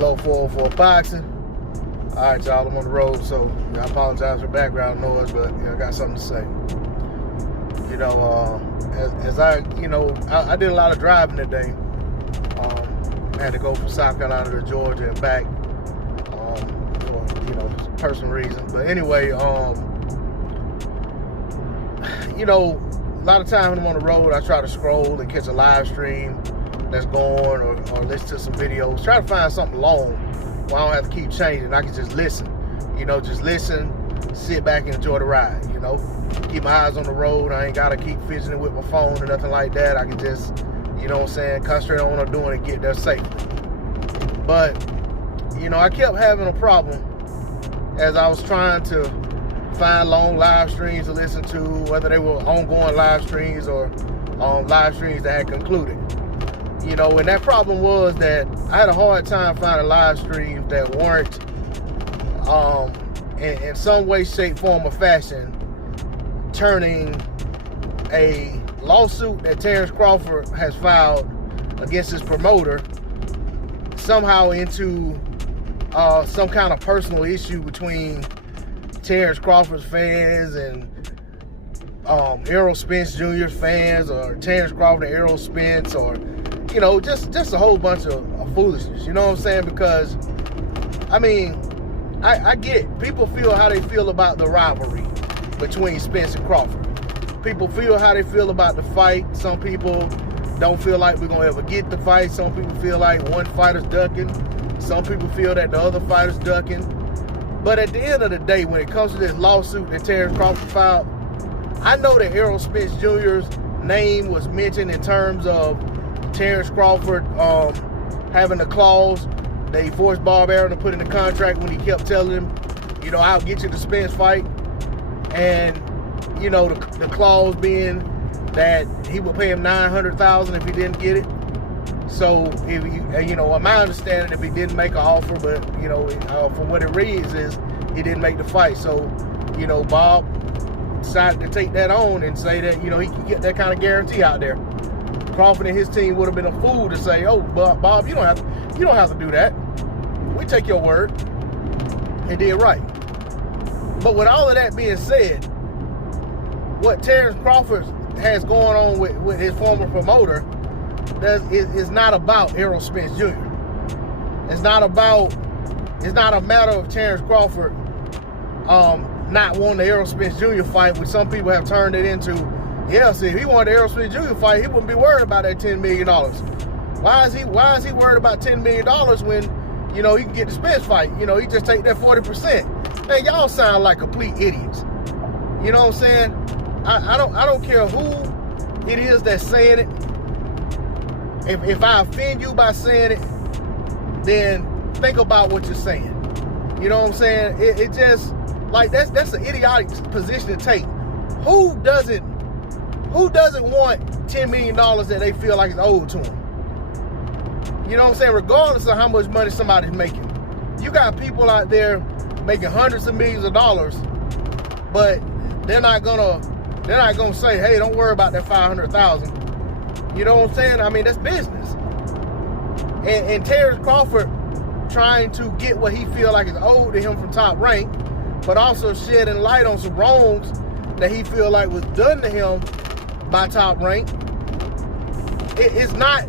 low 404 boxing. All right, y'all, I'm on the road, so I apologize for background noise, but I got something to say. As I did a lot of driving today. I had to go from South Carolina to Georgia and back for personal reasons. But anyway, a lot of times when I'm on the road, I try to scroll and catch a live stream that's going or listen to some videos. Try to find something long where I don't have to keep changing. I can just listen. Just listen, sit back and enjoy the ride, Keep my eyes on the road. I ain't got to keep fidgeting with my phone or nothing like that. I can just, concentrate on what I'm doing and get there safely. But, I kept having a problem as I was trying to find long live streams to listen to, whether they were ongoing live streams or live streams that had concluded. And that problem was that I had a hard time finding live streams that weren't in some way, shape, form, or fashion turning a lawsuit that Terence Crawford has filed against his promoter somehow into some kind of personal issue between Terence Crawford's fans and Errol Spence Jr.'s fans, or Terence Crawford and Errol Spence, or just a whole bunch of foolishness. You know what I'm saying? Because I get people feel how they feel about the rivalry between Spence and Crawford. People feel how they feel about the fight. Some people don't feel like we're going to ever get the fight. Some people feel like one fighter's ducking. Some people feel that the other fighter's ducking. But at the end of the day, when it comes to this lawsuit that Terence Crawford filed, I know that Errol Spence Jr.'s name was mentioned in terms of Terence Crawford having a clause that he forced Bob Arum to put in the contract when he kept telling him, I'll get you the Spence fight. And, the clause being that he would pay him $900,000 if he didn't get it. So, my understanding, if he didn't make an offer, but, from what it reads is he didn't make the fight. So, Bob decided to take that on and say that, he can get that kind of guarantee out there. Crawford and his team would have been a fool to say, oh, Bob, you don't have to do that. We take your word. And did right. But with all of that being said, what Terence Crawford has going on with his former promoter is not about Errol Spence Jr. It's not a matter of Terence Crawford not wanting the Errol Spence Jr. fight, which some people have turned it into, see, if he wanted the Errol Spence Jr. fight, he wouldn't be worried about that $10 million. Why is he worried about $10 million when, he can get the Spence fight? He just take that 40%. Man, y'all sound like complete idiots. You know what I'm saying? I don't care who it is that's saying it. If I offend you by saying it, then think about what you're saying. You know what I'm saying? It just, like, that's an idiotic position to take. Who doesn't want $10 million that they feel like is owed to them? You know what I'm saying? Regardless of how much money somebody's making. You got people out there making hundreds of millions of dollars, but they're not gonna say, hey, don't worry about that $500,000. You know what I'm saying? That's business. And Terence Crawford trying to get what he feel like is owed to him from Top Rank, but also shedding light on some wrongs that he feel like was done to him by Top Rank. It's not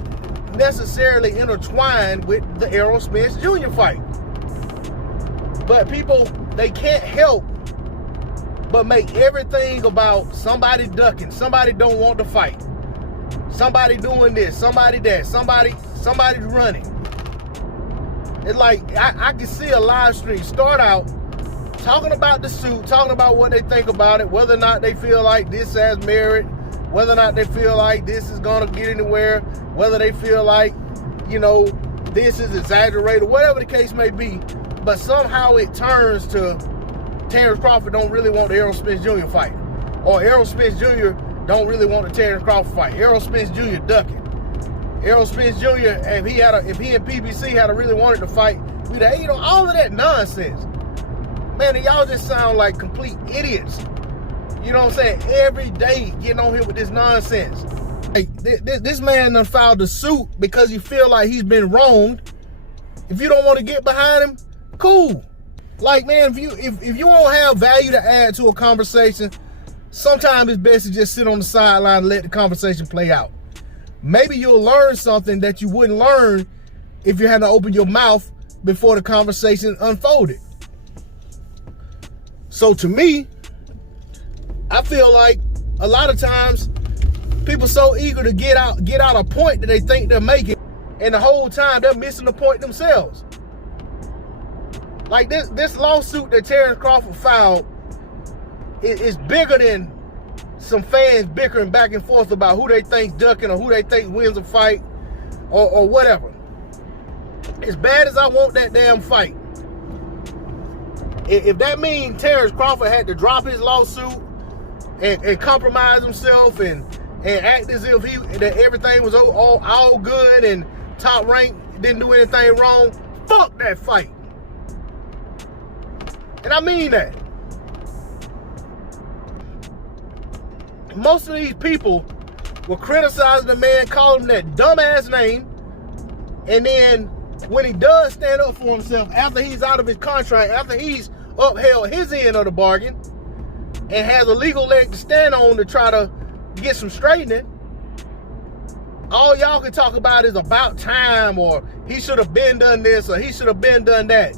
necessarily intertwined with the Errol Spence Jr. fight. But people, they can't help but make everything about somebody ducking, somebody don't want to fight, somebody doing this, somebody that, somebody's running. It's like, I can see a live stream start out talking about the suit, talking about what they think about it, whether or not they feel like this has merit, whether or not they feel like this is going to get anywhere, whether they feel like, this is exaggerated, whatever the case may be. But somehow it turns to Terence Crawford don't really want the Errol Spence Jr. fight. Or Errol Spence Jr. don't really want the Terence Crawford fight. Errol Spence Jr. ducking. Errol Spence Jr., if he and PBC had really wanted to fight, we'd have, all of that nonsense. Man, y'all just sound like complete idiots. You know what I'm saying? Every day getting on here with this nonsense. Hey, this man done filed a suit because he feel like he's been wronged If you don't want to get behind him, cool. Like, man, if you don't have value to add to a conversation, sometimes it's best to just sit on the sideline and let the conversation play out. Maybe you'll learn something that you wouldn't learn if you had to open your mouth before the conversation unfolded. So to me, I feel like a lot of times people so eager to get out a point that they think they're making, and the whole time they're missing the point themselves. Like this lawsuit that Terence Crawford filed is bigger than some fans bickering back and forth about who they think's ducking or who they think wins a fight or whatever. As bad as I want that damn fight, if that means Terence Crawford had to drop his lawsuit and compromise himself and act as if that everything was all good and Top Rank didn't do anything wrong, fuck that fight. And I mean that. Most of these people will criticize the man, call him that dumbass name, and then when he does stand up for himself, after he's out of his contract, after he's upheld his end of the bargain and has a legal leg to stand on to try to get some straightening, all y'all can talk about is about time, or he should have been done this, or he should have been done that.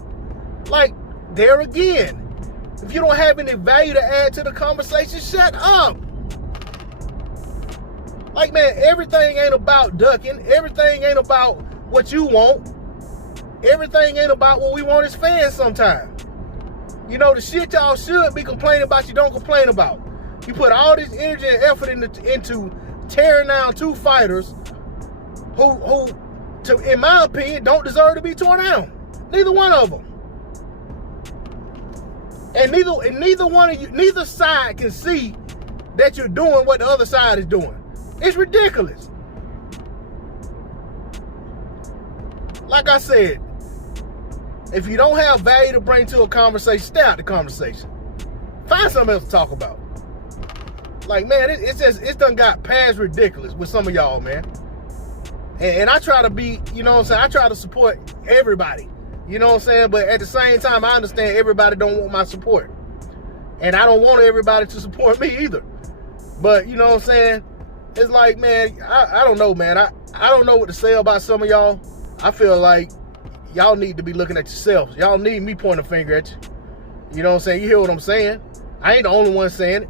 Like, there again, if you don't have any value to add to the conversation, shut up. Like, man, everything ain't about ducking. Everything ain't about what you want. Everything ain't about what we want as fans sometimes. You know, the shit y'all should be complaining about, you don't complain about. You put all this energy and effort into tearing down two fighters who, in my opinion, don't deserve to be torn down. Neither one of them. And neither one of you, neither side can see that you're doing what the other side is doing. It's ridiculous. Like I said, if you don't have value to bring to a conversation, stay out the conversation. Find something else to talk about. Like, man, it's done got past ridiculous with some of y'all, man. And I try to be, you know what I'm saying, I try to support everybody. You know what I'm saying? But at the same time, I understand everybody don't want my support. And I don't want everybody to support me either. But, you know what I'm saying? It's like, man, I don't know, man. I don't know what to say about some of y'all. I feel like y'all need to be looking at yourselves. Y'all need me pointing a finger at you. You know what I'm saying? You hear what I'm saying? I ain't the only one saying it.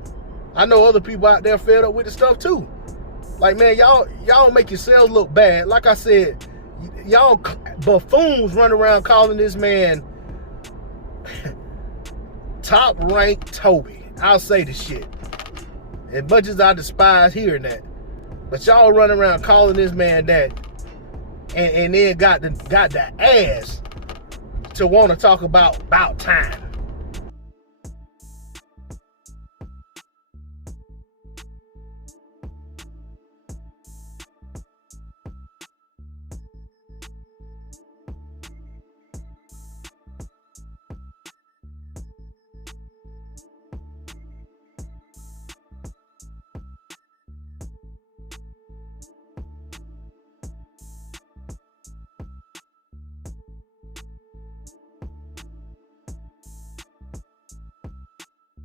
I know other people out there fed up with the stuff too. Like, man, y'all make yourselves look bad. Like I said, y'all buffoons run around calling this man Top Rank Toby. I'll say the shit. As much as I despise hearing that. But y'all run around calling this man that and then got the ass to want to talk about time.